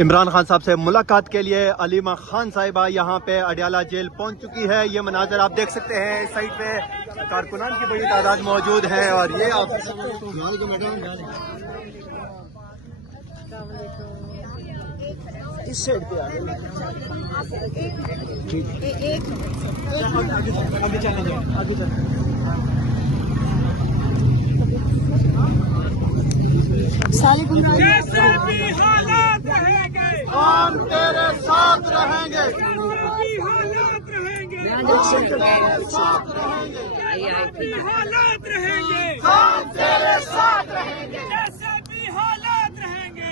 عمران خان صاحب سے ملاقات کے لیے علیمہ خان صاحبہ یہاں پہ اڈیالہ جیل پہنچ چکی ہے. یہ مناظر آپ دیکھ سکتے ہیں. اس سائڈ پہ کارکنان کی بڑی تعداد موجود ہے اور یہ آپ اس سائڈ پہ جیسے بھی حالات رہیں گے ہم تیرے ساتھ رہیں گے. حالات رہیں گے حالات رہیں گے ہم تیرے ساتھ رہیں گے. جیسے بھی حالات رہیں گے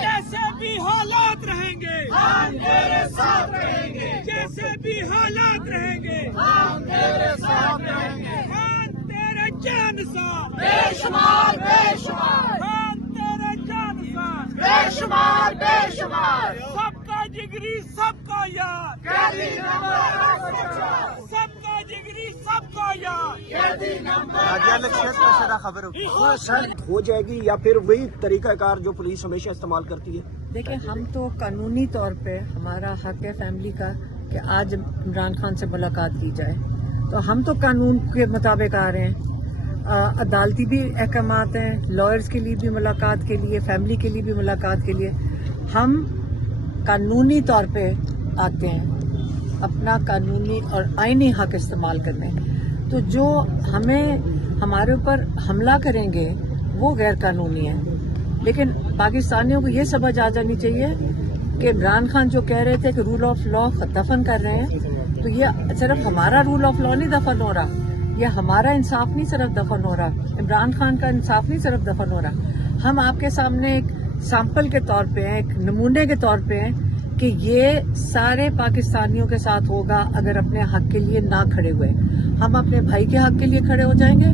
جیسے بھی حالات رہیں گے ہم تیرے ساتھ رہیں گے. جیسے بھی حالات رہیں گے ہم تیرے ساتھ رہیں گے. خان تیرے جان سا بے شمار بے شمار خان تیرے جان سا بے شمار بے شمار سب کا جگری سب کا یار قیدی نمبر سب کا جگری سب کا یار قیدی نمبر خبر ہو جائے گی یا پھر وہی طریقہ کار جو پولیس ہمیشہ استعمال کرتی ہے؟ دیکھیں ہم تو قانونی طور پہ ہمارا حق ہے فیملی کا کہ آج عمران خان سے ملاقات کی جائے، تو ہم تو قانون کے مطابق آ رہے ہیں. عدالتی بھی احکامات ہیں، لائرز کے لیے بھی ملاقات کے لیے، فیملی کے لیے بھی ملاقات کے لیے ہم قانونی طور پہ آتے ہیں اپنا قانونی اور آئینی حق استعمال کرنے. تو جو ہمیں ہمارے اوپر حملہ کریں گے وہ غیر قانونی ہے. لیکن پاکستانیوں کو یہ سمجھ آ جانی چاہیے کہ عمران خان جو کہہ رہے تھے کہ رول آف لا دفن کر رہے ہیں، تو یہ صرف ہمارا رول آف لا نہیں دفن ہو رہا، یہ ہمارا انصاف نہیں صرف دفن ہو رہا، عمران خان کا انصاف نہیں صرف دفن ہو رہا. ہم آپ کے سامنے ایک سیمپل کے طور پہ ہیں، ایک نمونے کے طور پہ ہیں کہ یہ سارے پاکستانیوں کے ساتھ ہوگا اگر اپنے حق کے لیے نہ کھڑے ہوئے. ہم اپنے بھائی کے حق کے لیے کھڑے ہو جائیں گے،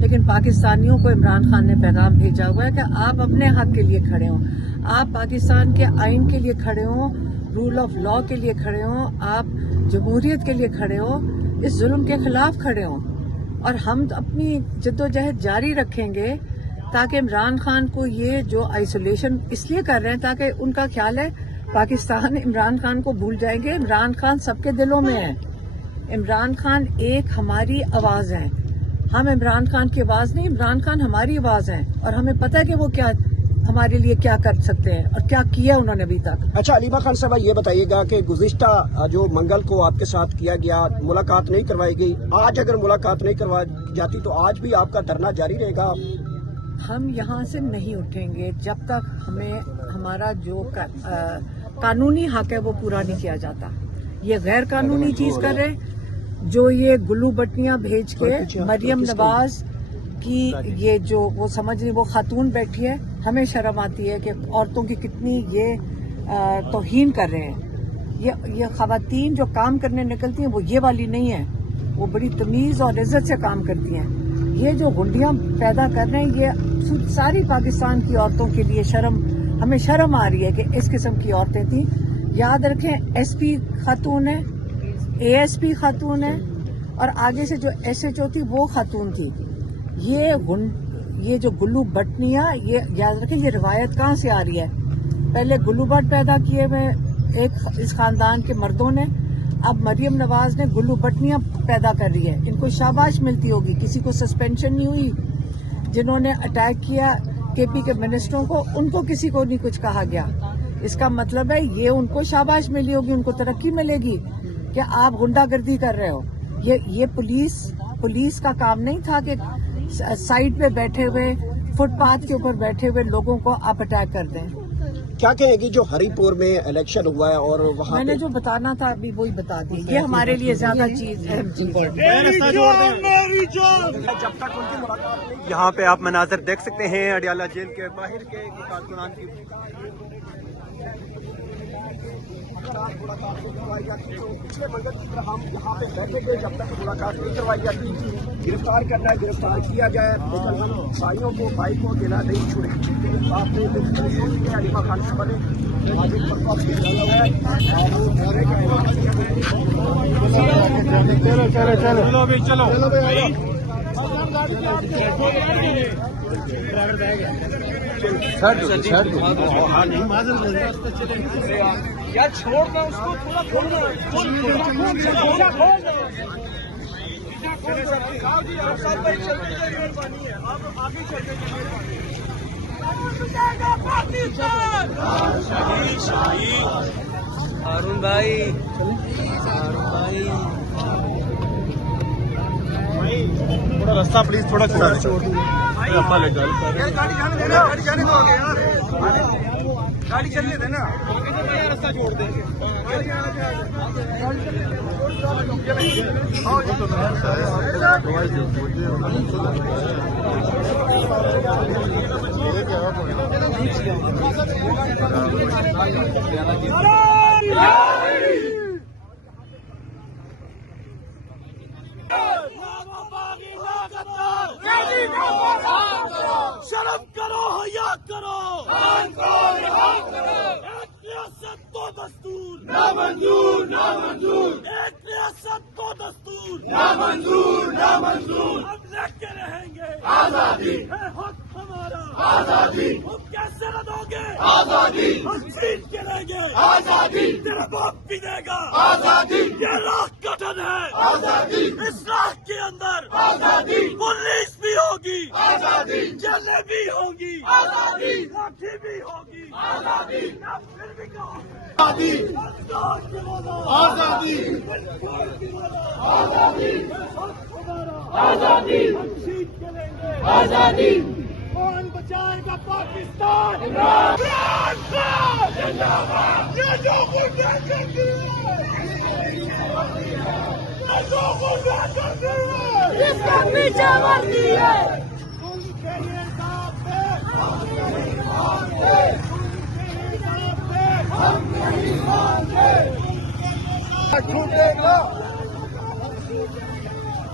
لیکن پاکستانیوں کو عمران خان نے پیغام بھیجا ہوا ہے کہ آپ اپنے حق کے لیے کھڑے ہوں، آپ پاکستان کے آئین کے لیے کھڑے ہوں، رول آف لا کے لیے کھڑے ہوں، آپ جمہوریت کے لیے کھڑے ہوں، اس ظلم کے خلاف کھڑے ہوں. اور ہم اپنی جدوجہد جاری رکھیں گے تاکہ عمران خان کو یہ جو آئسولیشن اس لیے کر رہے ہیں تاکہ ان کا خیال ہے پاکستان عمران خان کو بھول جائیں گے. عمران خان سب کے دلوں میں ہے. عمران خان ایک ہماری آواز ہے، ہم عمران خان کی آواز نہیں، عمران خان ہماری آواز ہے اور ہمیں پتہ ہے کہ وہ کیا ہمارے لیے کیا کر سکتے ہیں اور کیا کیا انہوں نے ابھی تک. اچھا علیمہ خان صاحبہ یہ بتائیے گا کہ گزشتہ جو منگل کو آپ کے ساتھ کیا گیا ملاقات نہیں کروائی گئی، آج اگر ملاقات نہیں کروائی جاتی تو آج بھی آپ کا دھرنا جاری رہے گا؟ ہم یہاں سے نہیں اٹھیں گے جب تک ہمیں ہمارا جو قانونی حق ہے وہ پورا نہیں کیا جاتا. یہ غیر قانونی چیز کر رہے جو یہ گلو بٹیاں بھیج کے مریم نواز کی یہ جو وہ سمجھ رہی وہ خاتون بیٹھی ہے، ہمیں شرم آتی ہے کہ عورتوں کی کتنی یہ توہین کر رہے ہیں. یہ خواتین جو کام کرنے نکلتی ہیں وہ یہ والی نہیں ہیں، وہ بڑی تمیز اور عزت سے کام کرتی ہیں. یہ جو گنڈیاں پیدا کر رہے ہیں یہ ساری پاکستان کی عورتوں کے لیے ہمیں شرم آ رہی ہے کہ اس قسم کی عورتیں تھیں. یاد رکھیں ایس پی خاتون ہے، اے ایس پی خاتون ہے اور آگے سے جو ایس ایچ او تھی وہ خاتون تھی. یہ جو گلو بٹنیاں، یہ یاد رکھیں یہ روایت کہاں سے آ رہی ہے. پہلے گلو بٹ پیدا کیے ہوئے ایک اس خاندان کے مردوں نے، اب مریم نواز نے گلو بٹنیاں پیدا کر رہی ہے. ان کو شاباش ملتی ہوگی، کسی کو سسپینشن نہیں ہوئی. جنہوں نے اٹیک کیا کے پی کے منسٹروں کو ان کو کسی کو نہیں کچھ کہا گیا. اس کا مطلب ہے یہ ان کو شاباش ملی ہوگی، ان کو ترقی ملے گی کہ آپ غنڈہ گردی کر رہے ہو. یہ پولیس کا کام نہیں تھا کہ سائڈ پہ بیٹھے ہوئے فٹ پاتھ کے اوپر بیٹھے ہوئے لوگوں کو آپ اٹیک کر دیں. کیا کہیں گی جو ہری پور میں الیکشن ہوا ہے اور وہاں میں نے جو بتانا تھا ابھی وہی بتا دی. یہ ہمارے لیے زیادہ اہم چیز ہے. جب تک ان کی ملاقات یہاں پہ آپ مناظر دیکھ سکتے ہیں اڈیالہ جیل کے باہر کے کارکنان کی. پچھلے منگل کی طرح ہم یہاں پہ بیٹھے تھے جب تک ملاقات نہیں کروائی جاتی. گرفتار کرنا ہے، گرفتار کیا جائے، لیکن ہم بھائیوں کو بھائی کو دینا نہیں چھوڑے. آپ نے علیمہ خان صاحبہ نے چلو यार छोड़ना उसको, थोड़ा छोड़ना। आप आगे चलने की हारून भाई, थोड़ा रास्ता प्लीज थोड़ा छोड़ दो। गाड़ी चलने देना। रास्ता छोड़ दे। शर्म करो, हया करो, एक रियासत दो दस्तूर, ना मंजूर, ना मंजूर। एक रियासत दो दस्तूर, ना मंजूर, ना मंजूर। हम लड़के रहेंगे, आजादी है हक हमारा, आजादी। हम कैसे लड़ोगे, आजादी। हम जीत के रहेंगे, आजादी। तेरा बाप भी देगा, आजादी। ये राख गठन है, आजादी। इस राख के अंदर आजादी, पुलिस भी होगी, आजादी। जेलें भी होगी, आजादी। लाठी भी होगी, आजादी। ना फिर भी कहो आजादी, आजादी, आजादी, आजादी। हम जीत के लेंगे, आजादी। कौन बचाएगा पाकिस्तान? इमरान खान जिंदाबाद। ये जो गुंडा करती है, ये जो गुंडा करती है, इसका पीछे वर्दी है। उनके हिसाब से हम नहीं मानते, उनके हिसाब से हम नहीं मानते। छूटेगा,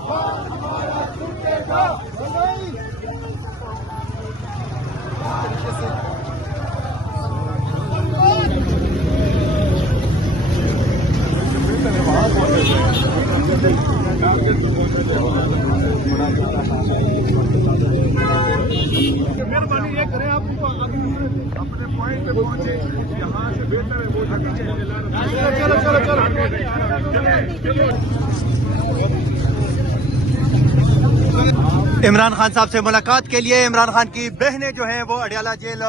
हमारा छूटेगा नहीं। मेहरबानी ये करें, आप अपने पॉइंट पे पहुंचे, यहाँ से बेहतर है वो चलो चलो चलो इमरान खान साहब से मुलाकात के लिए इमरान खान की बहनें जो हैं वो अडियाला जेल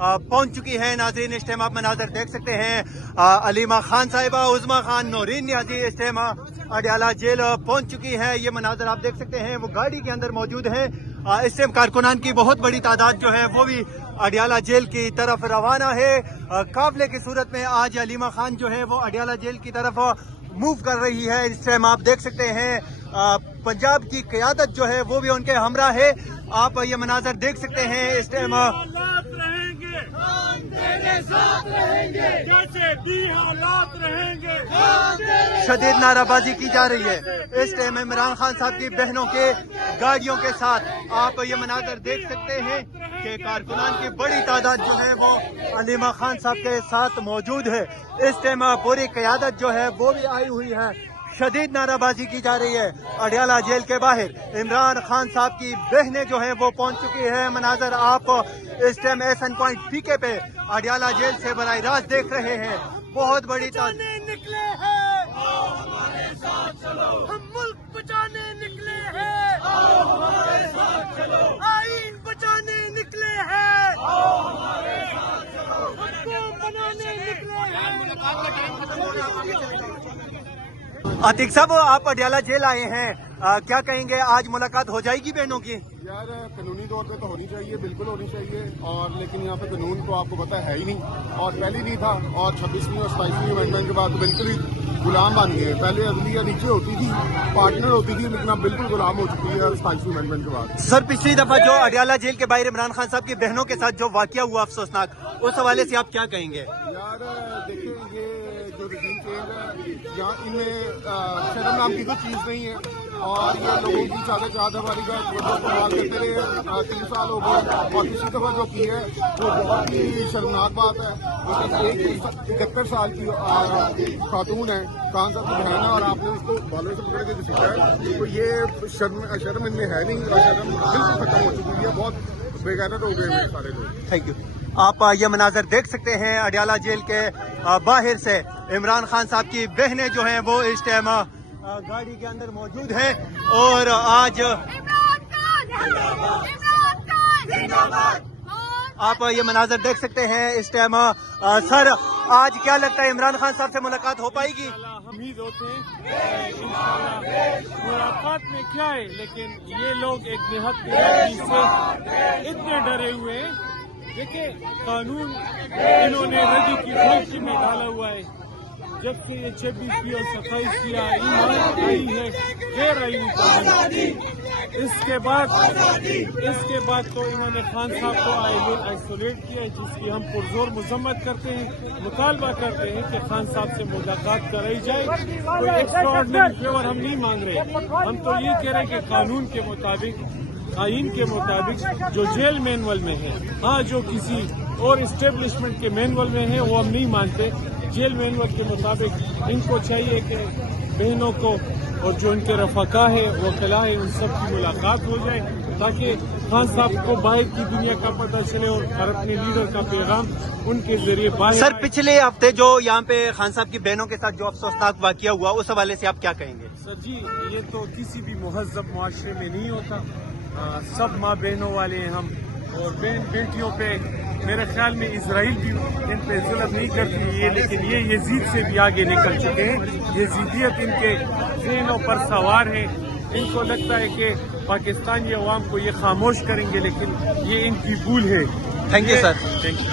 पहुंच चुकी हैं। नाज़रीन इस टाइम आप मनाजर देख सकते हैं, अलीमा खान साहिबा, उज़मा खान, नौरीन नियाज़ी इस टाइम अडियाला जेल पहुंच चुकी हैं। ये मनाजर आप देख सकते हैं, वो गाड़ी के अंदर मौजूद हैं। इस टाइम कारकुनान की बहुत बड़ी तादाद जो है वो भी अडियाला जेल की तरफ रवाना है। काफिले की सूरत में आज अलीमा खान जो है वो अडियाला जेल की तरफ मूव कर रही है। इस टाइम आप देख सकते हैं पंजाब की क़यादत जो है वो भी उनके हमरा है। आप ये मनाजर देख सकते हैं। इस टाइम रहेंगे, तेरे साथ रहेंगे, जैसे भी हालात रहेंगे, शदीद नाराबाजी की जा रही है। इस टाइम इमरान खान साहब की बहनों के गाड़ियों के साथ आप ये मनाजर देख सकते हैं कि कारकुनान की बड़ी तादाद जो है वो अलीमा खान साहब के साथ मौजूद है। इस टाइम पूरी क़यादत जो है वो भी आई हुई है। शदीद नाराबाजी की जा रही है अडियाला जेल के बाहर। इमरान खान साहब की बहनें जो हैं वो पहुंच चुकी है। मनाजर आप इस टाइम SN पॉइंट PK पे अडियाला जेल से बराह रास्त देख रहे हैं। बहुत बड़ी निकले हैं, हमारे साथ चलो। हम मुल्क बचाने निकले हैं, हमारे साथ चलो। आईन बचाने निकले हैं, हमारे साथ चलो। हुकूमत बनाने निकले हैं। अतीक साहब, आप अडियाला जेल आए हैं, क्या कहेंगे, आज मुलाकात हो जाएगी बहनों की? यार कानूनी तौर पे तो होनी चाहिए, बिल्कुल होनी चाहिए, और लेकिन यहाँ पे कानून तो आपको पता है ही नहीं, और पहले नहीं था, और 26वीं और 27वीं अमेंडमेंट के बाद बिल्कुल ही गुलाम बन गए। पहले अदलिया नीचे होती थी, पार्टनर होती थी, लेकिन अब बिल्कुल गुलाम हो चुकी है 27वीं अमेंडमेंट के बाद। सर, पिछली दफा जो अडियाला जेल के बाहर इमरान खान साहब की बहनों के साथ जो वाकया हुआ अफसोसनाक, उस हवाले से आप क्या कहेंगे? यार देखिए, ये जो रजीम चेंज है, यहाँ इनमें शर्म नाम की कोई चीज़ नहीं है, और ये लोगों की चादर चाहत हमारी का इस्तेमाल करते रहे 3 साल हो गए, और पिछली दफा जो की है वो बहुत ही शर्मनाक बात है। 71 साल की खातून है, खान साहब की बहन है, और आपने उसको बालों से पकड़ के घसीटा है, तो ये शर्म इनमें है नहीं, और शर्म बिल्कुल खत्म हो चुकी है। बहुत बेगैरत हो गए हैं सारे लोग। Thank you. आप ये मनाजर देख सकते हैं अडियाला जेल के बाहर से इमरान खान साहब की बहनें जो हैं वो इस टाइम गाड़ी के अंदर मौजूद हैं और आज आप ये मनाजर देख सकते हैं इस टाइम। सर, आज क्या लगता है इमरान खान साहब से मुलाकात हो पाएगी? उम्मीद होते हैं इंशाल्लाह। मुलाकात में क्या है, लेकिन ये लोग एक निहत बेदर्दी से इतने डरे हुए हैं। देखिए, कानून इन्होंने रद्दी की खोज में डाला हुआ है। जब से ये 26वीं और 27वीं आई है गैर आईनी कानून, इसके बाद तो इन्होंने खान साहब को आइसोलेट किया, जिसकी हम पुरजोर मजम्मत करते हैं। मुतालबा करते हैं कि खान साहब से मुलाकात कराई जाए। कोई एक्स्ट्राऑर्डिनरी फेवर हम नहीं मांग रहे, हम तो ये कह रहे हैं कि कानून के मुताबिक, आइन के मुताबिक जो जेल मैनुअल में है, हाँ जो किसी और इस्टेब्लिशमेंट के मैनुअल में है वो हम नहीं मानते। जेल मैनुअल के मुताबिक इनको चाहिए कि बहनों को और जो इनके रफाका है, वकला है, उन सब की मुलाकात हो जाए ताकि खान साहब को बाहर की दुनिया का पता चले और अपने लीडर का पैगाम उनके जरिए बाहर। सर, पिछले हफ्ते जो यहाँ पे खान साहब की बहनों के साथ जो अफसोसनाक वाकया हुआ, उस हवाले से आप क्या कहेंगे? सर जी, ये तो किसी भी मुहज़्ज़ब मुआशरे में नहीं होता। सब माँ बहनों वाले हैं हम, और बहन बेटियों पे मेरे ख्याल में इजराइल भी इन पे जुल्म नहीं करती है, लेकिन ये यजीद से भी आगे निकल चुके हैं। यजीदियत इनके ज़हनों पर सवार है। इनको लगता है कि पाकिस्तानी अवाम को ये खामोश करेंगे, लेकिन ये इनकी भूल है। Thank you sir. Thank you.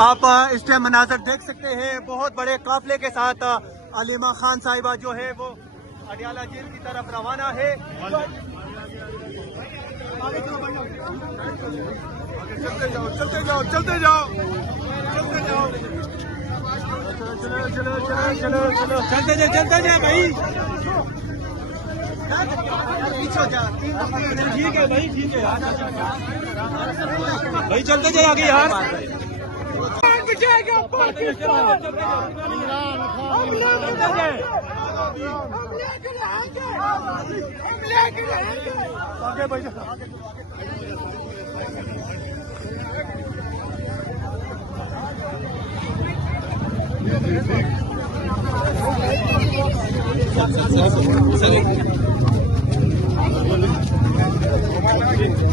आप इस टाइम मनाजर देख सकते हैं, बहुत बड़े काफिले के साथ अलीमा खान साहिबा जो है वो अडियाला जेल की तरफ रवाना है। चलते जाओ चलते जाओ चलते जाओ चलते जाओ। चलते जाए भाई। ठीक है भाई, ठीक है भाई, चलते जाए आगे यार।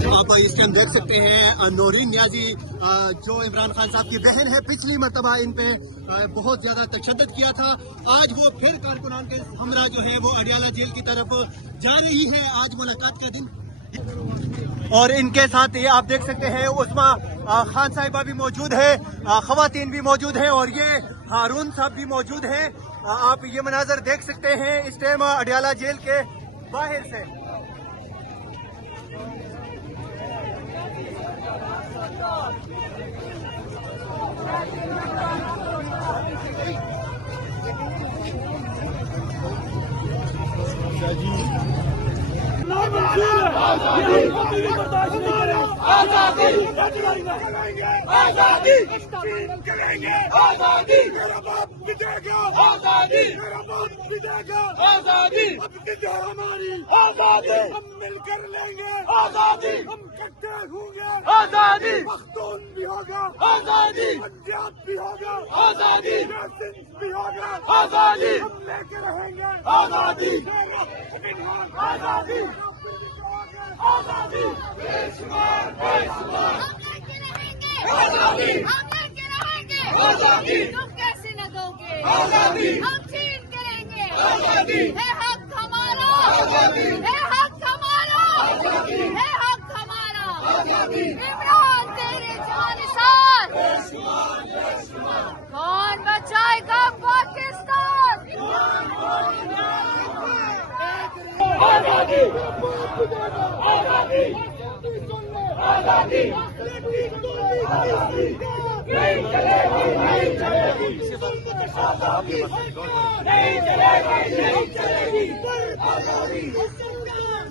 आप इसके हम देख सकते हैं नौरीन नियाजी जो इमरान खान साहब की बहन है, पिछली मरतबा इन पे बहुत ज्यादा तशद्दुद किया था। आज वो फिर कारकुनान के हमरा जो है वो अडियाला जेल की तरफ जा रही है। आज मुलाकात का दिन, और इनके साथ ये आप देख सकते हैं उस्मा खान साहिबा भी मौजूद है, खवातीन भी मौजूद है, और ये हारून साहब भी मौजूद हैं। आप ये मनाजर देख सकते हैं इस टाइम अडियाला जेल के बाहर से। आजादी करेंगे, आजादी मेरा बाप पिटेगा, आजादी मेरा बाप पिटेगा, आजादी अब किधर हमारी आजादी, हम मिलकर लेंगे आजादी, हम इकट्ठे होंगे आजादी, पख्तून भी होगा आजादी, पंजाब भी होगा आजादी, सिंध भी होगा आजादी, हम लेके रहेंगे आजादी, आजादी, आजादी, बेशुमार बेशुमार आजादी, हम लेके रहेंगे आजादी, तुम कैसे न दोगे आजादी, हम छीन के लेंगे आजादी, है हक हमारा आजादी, है हक हमारा आजादी, है हक हमारा आजादी, इमरान तेरे जानिसार बेशुमार बेशुमार, कौन बचाएगा पाकिस्तान, आजादी आजादी आजादी नहीं चलेगी, नहीं चलेगी, नहीं चलेगी, नहीं चलेगी, आजादी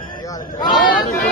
क्या हाल है?